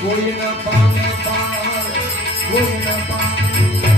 કોઈ ન પામે પાર કોઈ ન પામે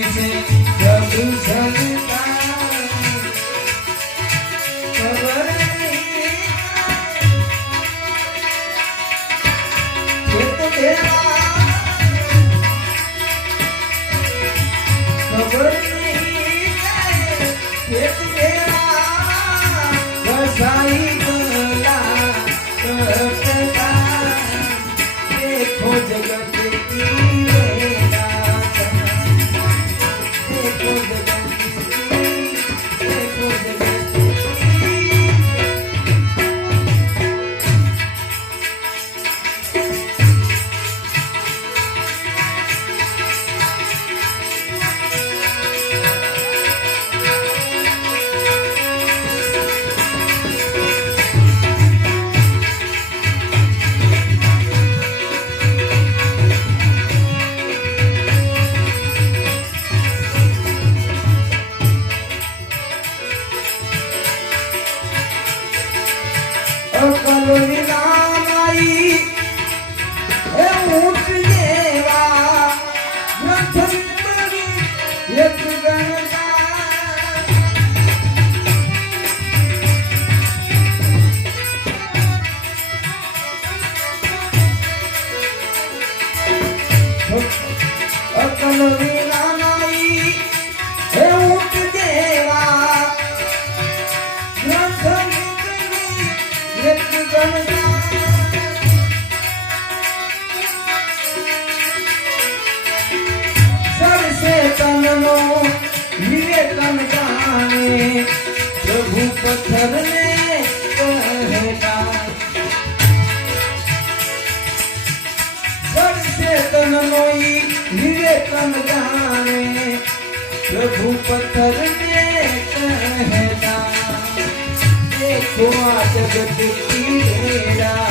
અકલોની નામાઈ એ ઊંટ જેવા ગ્રંથની એક ગણના. સરસે તનનો વિવેકન જાણે પ્રભુ પથ્થરને करम जाने प्रभु पत्थर देखो जगत की मेरा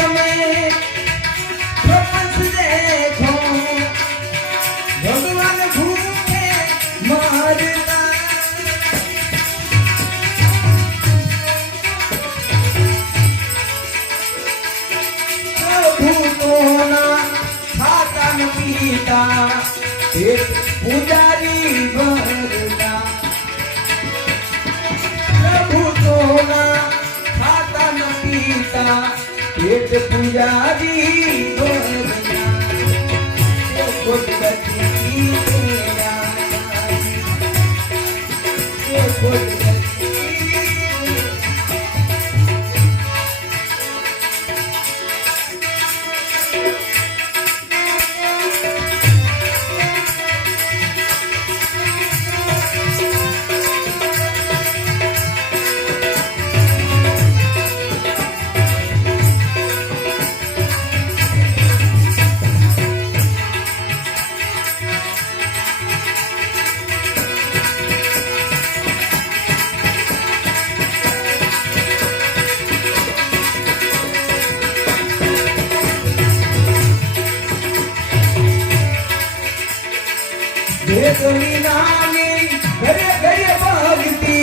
એક પૂજારી ભરતા. પ્રભુ તોના ખાતા ન પીતા એક પૂજારી ખોટગતિ તેરા ભેદ વિનાની ઘરે ઘરે ભક્તિ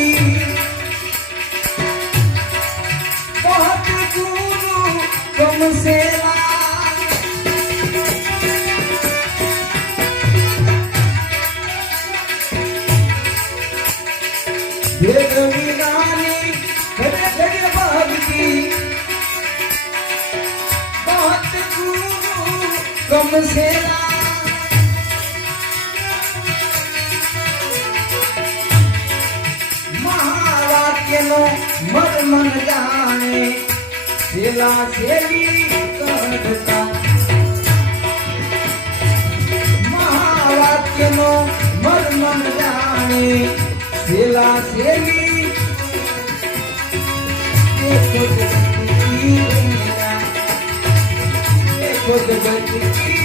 બહત ગુરુ કમસેલા ભેદ વિનાની ઘરે ઘરે ભક્તિ કમસેલા મન મન જાણે. સેલા સેલી કરતા મહાવાક્યનો મર્મન જાણે. સેલા સેલી ખુદ ગતિ ખુદ ગતિ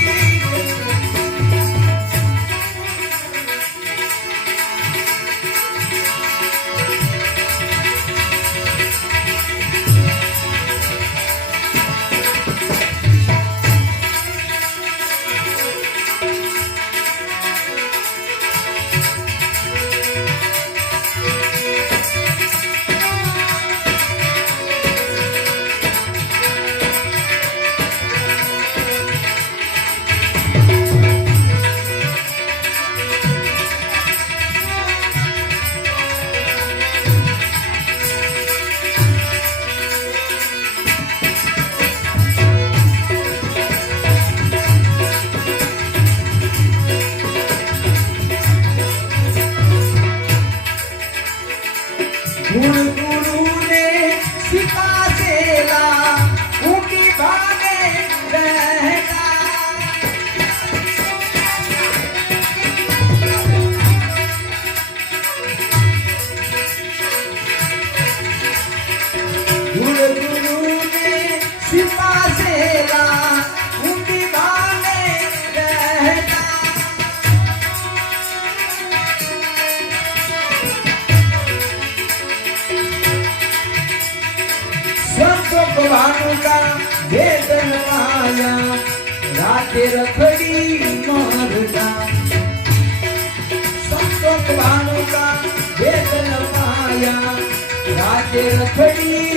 સંતો ભગવાન કા વેદન માયા રાતે રખડી મરતા સંતોષ ભાનુકા કા વેદન માયા રાતે રખડી